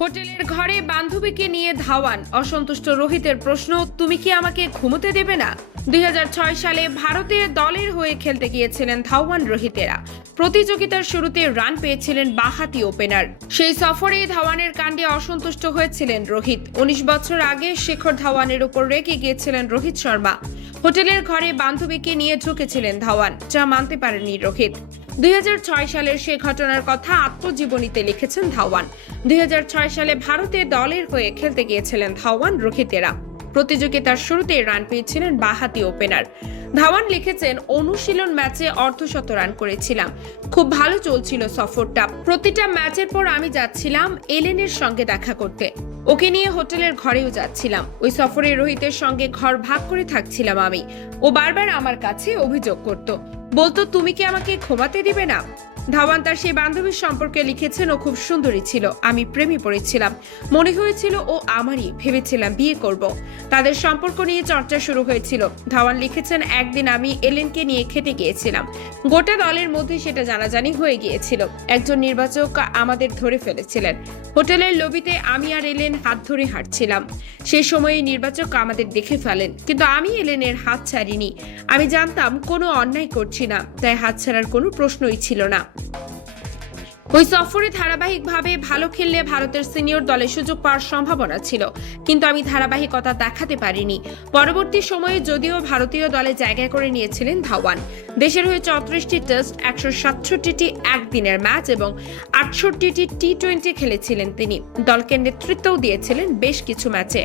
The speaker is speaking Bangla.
হোটেলের ঘরে বান্ধবীকে নিয়ে ধাওয়ান, অসন্তুষ্ট রোহিতের প্রশ্ন, তুমি কি আমাকে ঘুমোতে দেবে না? 2006 সালে ভারতের দলের হয়ে খেলতে গিয়েছিলেন ধাওয়ান রোহিতেরা। প্রতিযোগিতার শুরুতে রান পেয়েছিলেন বাঁহাতি ওপেনার। সেই সফরে ধাওয়ানের কাণ্ডে অসন্তুষ্ট হয়েছিলেন রোহিত। 19 বছর আগে শেখর ধাওয়ানের উপর রেগে গিয়েছিলেন রোহিত শর্মা। হোটেলের ঘরে বান্ধবীকে নিয়ে ঢুকেছিলেন ধাওয়ান, যা মানতে পারেননি রোহিত। 2006 সালের সে ঘটনার কথা আত্মজীবনীতে লিখেছেন ধাওয়ান। 2006 সালে ভারতের দলের হয়ে খেলতে গিয়েছিলেন ধাওয়ান রোহিতেরা। প্রতিযোগিতার শুরুতে রান পেয়েছিলেন বাঁহাতি ওপেনার। ধাওয়ান লিখেছেন, অনুশীলন ম্যাচে অর্ধশত রান করেছিলাম, খুব ভালো চলছিল সফরটা। প্রতিটা ম্যাচের পর আমি যাচ্ছিলাম এলেনের সঙ্গে দেখা করতে, ওকে নিয়ে হোটেলের ঘরেও যাচ্ছিলাম। ওই সফরে রোহিতের সঙ্গে ঘর ভাগ করে থাকছিলাম আমি। ও বারবার আমার কাছে অভিযোগ করত, বলতো তুমি কি আমাকে ঘুমাতে দিবে না? ধাওয়ান তার সেই বান্ধবীর সম্পর্কে লিখেছেন, ও খুব সুন্দরী ছিল, আমি প্রেমে পড়েছিলাম, মনে হয়েছিল ও আমারই, ভেবেছিলাম বিয়ে করব। তাদের সম্পর্ক নিয়ে চর্চা শুরু হয়েছিল। ধাওয়ান লিখেছেন, একদিন আমি এলেনকে নিয়ে খেতে গিয়েছিলাম, গোটা দলের মধ্যে সেটা জানাজানি হয়ে গিয়েছিল। একজন নির্বাচক আমাদের ধরে ফেলেছিলেন। হোটেলের লবিতে আমি আর এলেন হাত ধরে হাঁটছিলাম। সেই সময়ে নির্বাচক আমাদের দেখে ফেলেন, কিন্তু আমি এলেনের হাত ছাড়িনি। আমি জানতাম কোনো অন্যায় করছি না, তাই হাত ছাড়ার কোনো প্রশ্নই ছিল না। ওই সফরে ধারাবাহিকভাবে ভালো খেললে ভারতের সিনিয়র দলে সুযোগ পাওয়ার সম্ভাবনা ছিল, কিন্তু আমি ধারাবাহিকতা দেখাতে পারিনি। পরবর্তী সময়ে যদিও ভারতীয় দলে জায়গা করে নিয়েছিলেন ধাওয়ান। দেশের হয়ে 34টি টেস্ট, 167টি একদিনের ম্যাচ এবং 68টি টি-20 খেলেছিলেন তিনি। দলকে নেতৃত্বও দিয়েছিলেন বেশ কিছু ম্যাচে।